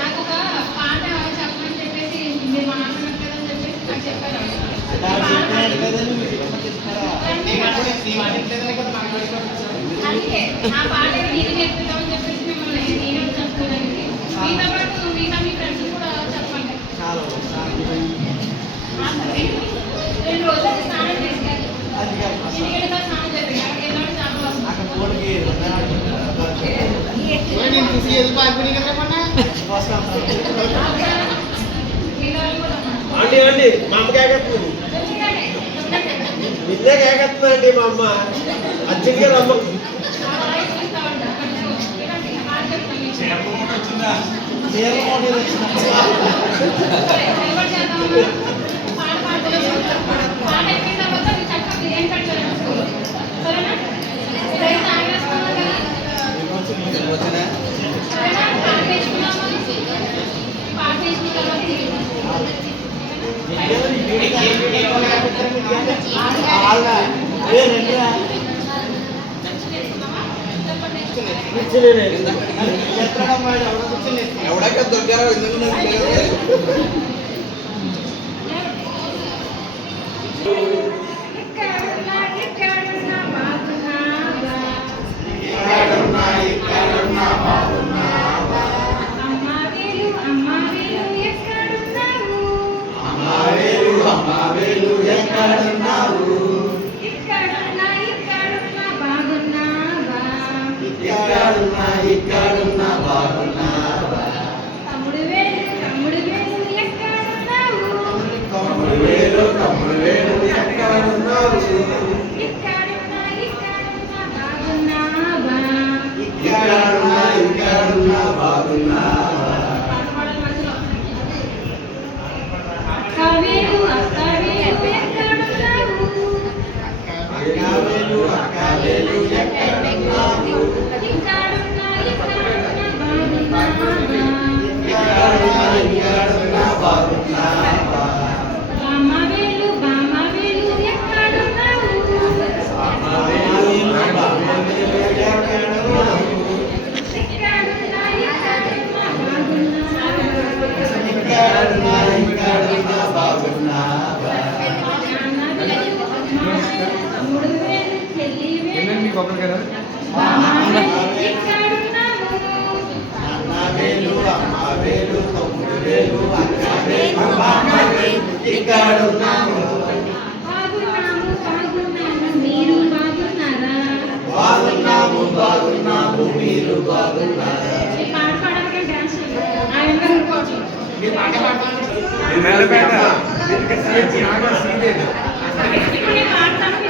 నాకు ఒక పాట చెప్పమని చెప్పేసి మీరు మాట్లాడలేదని చెప్పేసి నాకు చెప్పారు. అందుకే ఆ పాట మీరు నేర్పుతామని చెప్పేసి మిమ్మల్ని నేను చెప్తున్నానండి. మీతో పాటు మిగతా మీ ఫ్రెండ్స్ కూడా చెప్పండి. 2 రోజులు స్నానం చేశారు. ఎందుకంటే స్నానం చేయాలి. అండి అండి మా అమ్మకి ఏకత్తుంది నిజంగా ఏకత్తున్నా అండి మా అమ్మ అర్జెంట్గా రమ్మ ఎవడక్క దొరికారో పాడతాను.